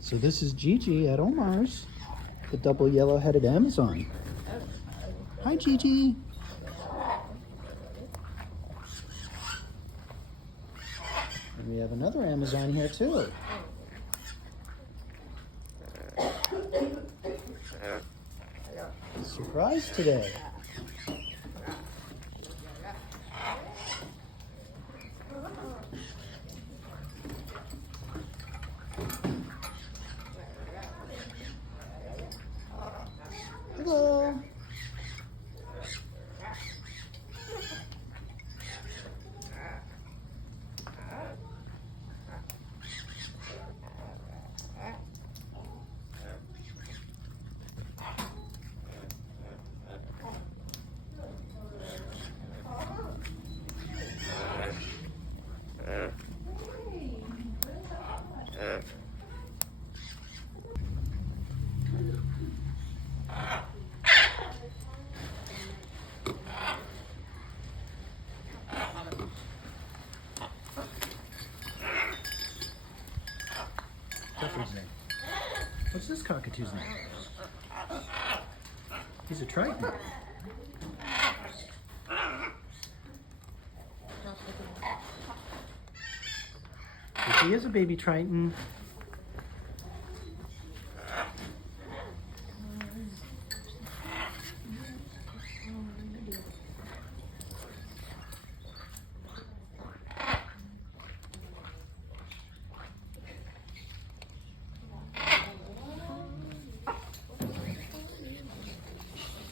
So this is Gigi at Omar's, the double yellow-headed Amazon. Hi, Gigi. And we have another Amazon here too. Surprise today. Hello. What's this cockatoo's name? He's a triton. He is a baby triton.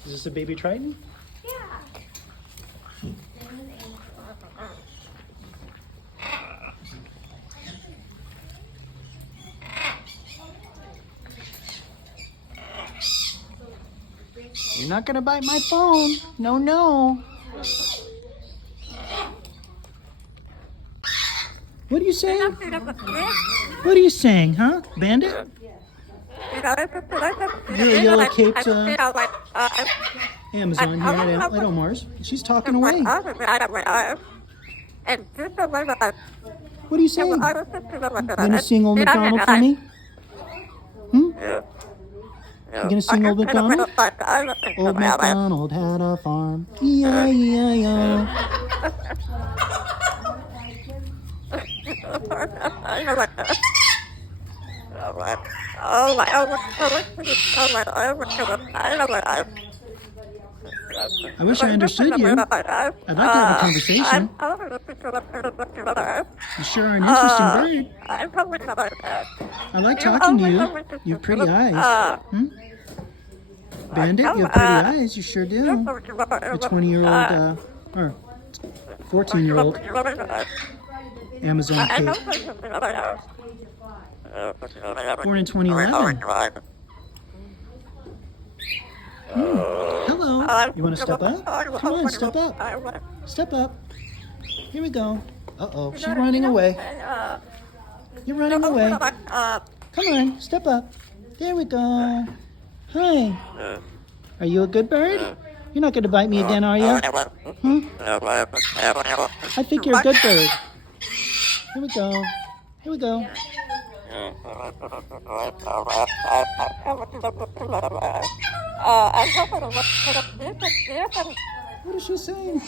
Is this a baby triton? Yeah. You're not gonna bite my phone. No, no. What are you saying? What are you saying, huh? Bandit? The yellow-caped Amazon here at Omar's. She's talking away. What are you saying? You gonna sing Old MacDonald for me? Hmm? You gonna sing Old MacDonald? Old MacDonald had a farm. E-I-E-I-O. I wish I understood you. I'd like to have a conversation. You sure are an interesting bird. I like talking to you. You have pretty eyes. Hmm? Bandit, you have pretty eyes. You sure do. You're 20-year-old, or 14-year-old Amazon kid. Born in 2011. Hello. You want to step up? Come on, step up. Step up. Here we go. Uh-oh, she's running away. You're running away. Come on, step up. There we go. Hi. Are you a good bird? You're not going to bite me again, are you? Hmm? I think you're a good bird. Here we go. Here we go. What is she saying?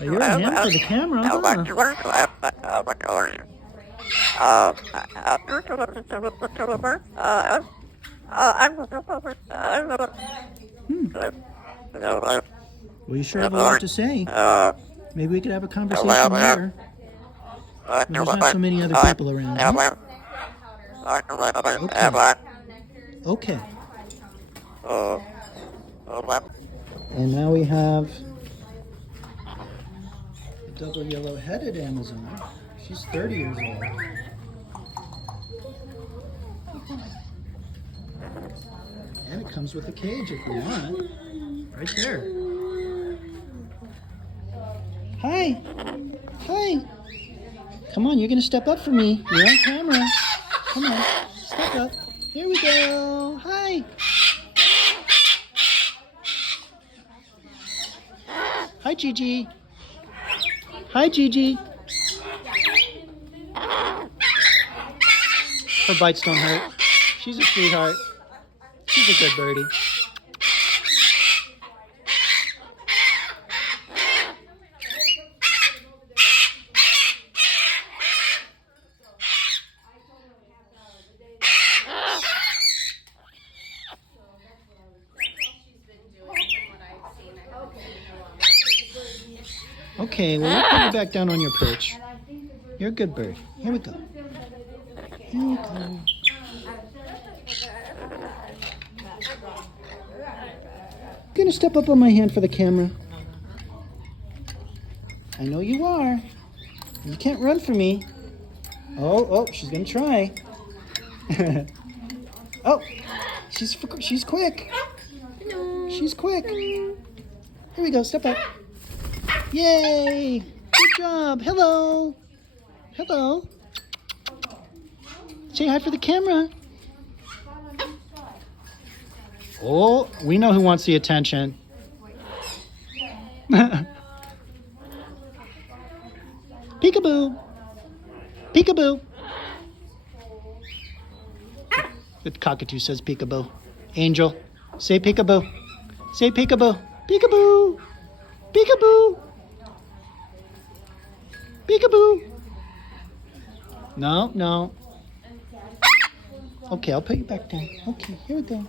You're a hand for the camera, Well, you sure have a lot to say. Maybe we could have a conversation later. When there's not so many other people around, huh? Okay. And now we have the double yellow-headed Amazon. She's 30 years old. And it comes with a cage if you want. Right there. Hi. Hi. Come on, you're going to step up for me. You're on camera. Come on. Step up. Here we go. Hi. Hi, Gigi. Hi, Gigi. Her bites don't hurt. She's a sweetheart. She's a good birdie. Okay, well, we'll put you back down on your perch. You're a good bird. Here we go. Here we go. Gonna step up on my hand for the camera. I know you are. You can't run for me. Oh, she's gonna try. Oh, she's quick. She's quick. Here we go. Step up. Yay! Good job. Hello. Hello. Say hi for the camera. Oh, we know who wants the attention. Peekaboo. Peekaboo. The cockatoo says peekaboo. Angel, say peekaboo. Say peekaboo. Peekaboo. Peekaboo. Peekaboo. No. Okay, I'll put you back down. Okay, here we go.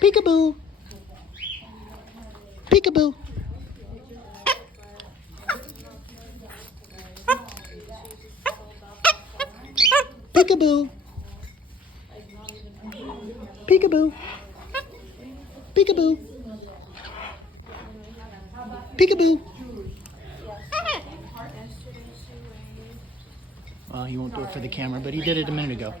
Peekaboo. Peekaboo. Peekaboo. Peekaboo. Peekaboo. Peekaboo. Well, he won't do it for the camera, but he did it a minute ago.